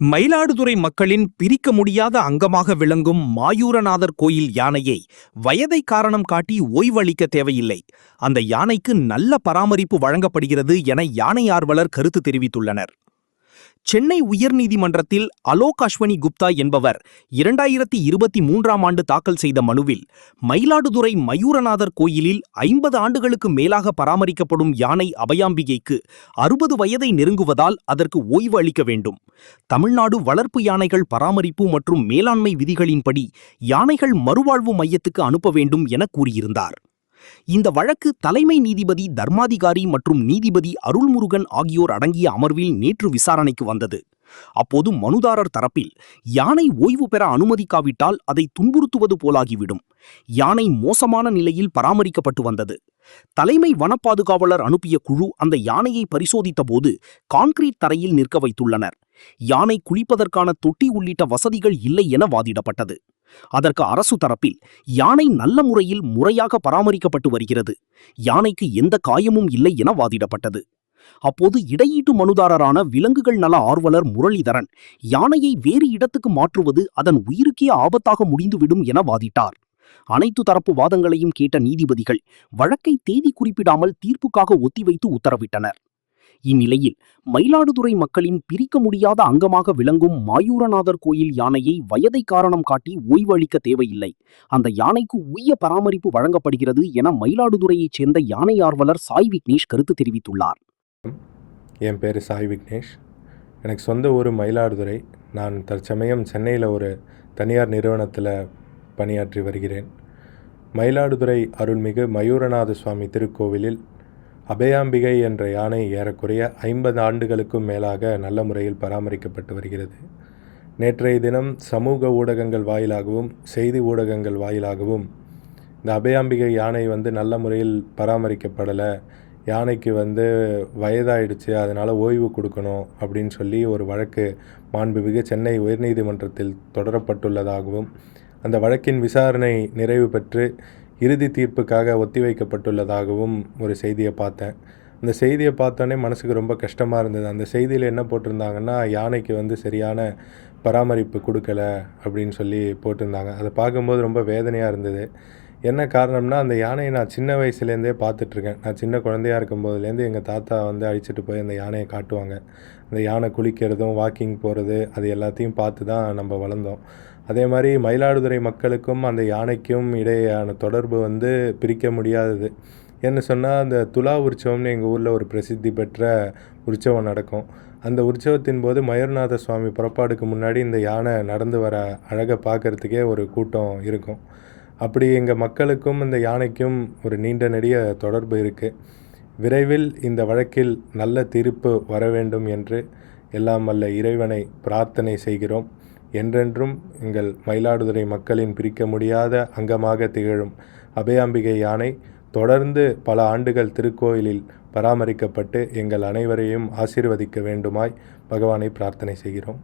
மயிலாடுதுறை மக்களின் பிரிக்க முடியாத அங்கமாக விளங்கும் மாயூரநாதர் கோயில் யானையை வயதை காரணம் காட்டி ஓய்வளிக்க தேவையில்லை. அந்த யானைக்கு நல்ல பராமரிப்பு வழங்கப்படுகிறது என யானை ஆர்வலர் கருத்து தெரிவித்துள்ளனர். சென்னை உயர்நீதிமன்றத்தில் அலோக் அஸ்வனி குப்தா என்பவர் 2023ஆம் ஆண்டு தாக்கல் செய்த மனுவில் மயிலாடுதுறை மயூரநாதர் கோயிலில் 50 ஆண்டுகளுக்கு மேலாக பராமரிக்கப்படும் யானை அபயாம்பிகைக்கு 60 வயதை நெருங்குவதால் அதற்கு ஓய்வு அளிக்க வேண்டும். தமிழ்நாடு வளர்ப்பு யானைகள் பராமரிப்பு மற்றும் மேலாண்மை விதிகளின்படி யானைகள் மறுவாழ்வு மையத்துக்கு அனுப்ப வேண்டும் என கூறியிருந்தார். இந்த வழக்கு தலைமை நீதிபதி தர்மாதிகாரி மற்றும் நீதிபதி அருள்முருகன் ஆகியோர் அடங்கிய அமர்வில் நேற்று விசாரணைக்கு வந்தது. அப்போது மனுதாரர் தரப்பில் யானை ஓய்வு பெற அனுமதிக்காவிட்டால் அதை துன்புறுத்துவது போலாகிவிடும். யானை மோசமான நிலையில் பராமரிக்கப்பட்டு வந்தது. தலைமை வனப்பாதுகாவலர் அனுப்பிய குழு அந்த யானையை பரிசோதித்த போது கான்கிரீட் தரையில் நிற்க வைத்துள்ளனர். யானை குளிப்பதற்கான தொட்டி உள்ளிட்ட வசதிகள் இல்லை என வாதிடப்பட்டது. அதற்கு அரசு தரப்பில் யானை நல்ல முறையில் முறையாக பராமரிக்கப்பட்டு வருகிறது, யானைக்கு எந்த காயமும் இல்லை என வாதிடப்பட்டது. அப்போது இடையீட்டு மனுதாரரான விலங்குகள் நல ஆர்வலர் முரளிதரன் யானையை வேறு இடத்துக்கு மாற்றுவது அதன் உயிருக்கே ஆபத்தாக முடிந்துவிடும் என வாதிட்டார். அனைத்து தரப்பு வாதங்களையும் கேட்ட நீதிபதிகள் வழக்கை தேதி குறிப்பிடாமல் தீர்ப்புக்காக ஒத்திவைத்து உத்தரவிட்டனர். இந்நிலையில் மயிலாடுதுறை மக்களின் பிரிக்க முடியாத அங்கமாக விளங்கும் மாயூரநாதர் கோயில் யானையை வயதை காரணம் காட்டி ஓய்வு அளிக்க தேவையில்லை, அந்த யானைக்கு உரிய பராமரிப்பு வழங்கப்படுகிறது என மயிலாடுதுறையைச் சேர்ந்த யானை ஆர்வலர் சாய் விக்னேஷ் கருத்து தெரிவித்துள்ளார். என் பேர் சாய் விக்னேஷ். எனக்கு சொந்த ஊர் மயிலாடுதுறை. நான் தற்சமயம் சென்னையில் ஒரு தனியார் நிறுவனத்தில் பணியாற்றி வருகிறேன். மயிலாடுதுறை அருள்மிகு மயூரநாத சுவாமி திருக்கோவிலில் அபயாம்பிகை என்ற யானை ஏறக்குறைய 50 ஆண்டுகளுக்கும் மேலாக நல்ல முறையில் பராமரிக்கப்பட்டு வருகிறது. நேற்றைய தினம் சமூக ஊடகங்கள் வாயிலாகவும் செய்தி ஊடகங்கள் வாயிலாகவும் இந்த அபயாம்பிகை யானை நல்ல முறையில் பராமரிக்கப்படலை, யானைக்கு வயதாயிடுச்சு, அதனால் ஓய்வு கொடுக்கணும் அப்படின்னு சொல்லி ஒரு வழக்கு மாண்புமிகு சென்னை உயர்நீதிமன்றத்தில் தொடரப்பட்டுள்ளதாகவும், அந்த வழக்கின் விசாரணை நிறைவு பெற்று இறுதி தீர்ப்புக்காக ஒத்திவைக்கப்பட்டுள்ளதாகவும் ஒரு செய்தியை பார்த்தேன். அந்த செய்தியை பார்த்தோன்னே மனசுக்கு ரொம்ப கஷ்டமாக இருந்தது. அந்த செய்தியில் என்ன போட்டிருந்தாங்கன்னா, யானைக்கு சரியான பராமரிப்பு கொடுக்கல அப்படின்னு சொல்லி போட்டிருந்தாங்க. அதை பார்க்கும்போது ரொம்ப வேதனையாக இருந்தது. என்ன காரணம்னா, அந்த யானையை நான் சின்ன வயசுலேருந்தே பார்த்துட்ருக்கேன். நான் சின்ன குழந்தையாக இருக்கும்போதுலேருந்து எங்கள் தாத்தா அழைச்சிட்டு போய் அந்த யானையை காட்டுவாங்க. அந்த யானை குளிக்கிறதும் வாக்கிங் போகிறது அது எல்லாத்தையும் பார்த்து தான் நம்ம வளர்ந்தோம். அதே மாதிரி மயிலாடுதுறை மக்களுக்கும் அந்த யானைக்கும் இடையேயான தொடர்பு பிரிக்க முடியாதது. என்ன சொன்னால், அந்த துலா உற்சவம்னு எங்கள் ஊரில் ஒரு பிரசித்தி பெற்ற உற்சவம் நடக்கும். அந்த உற்சவத்தின் போது மயூரநாத சுவாமி புறப்பாடுக்கு முன்னாடி இந்த யானை நடந்து வர அழகை பார்க்குறதுக்கே ஒரு கூட்டம் இருக்கும். அப்படி எங்கள் மக்களுக்கும் இந்த யானைக்கும் ஒரு நீண்ட நெடிய தொடர்பு இருக்குது. விரைவில் இந்த வழக்கில் நல்ல தீர்ப்பு வர வேண்டும் என்று எல்லாம் வல்ல இறைவனை பிரார்த்தனை செய்கிறோம். என்றென்றும் எங்கள் மயிலாடுதுறை மக்களின் பிரிக்க முடியாத அங்கமாக திகழும் அபயாம்பிகை யானை தொடர்ந்து பல ஆண்டுகள் திருக்கோயிலில் பராமரிக்கப்பட்டு எங்கள் அனைவரையும் ஆசீர்வதிக்க வேண்டுமாய் பகவானை பிரார்த்தனை செய்கிறோம்.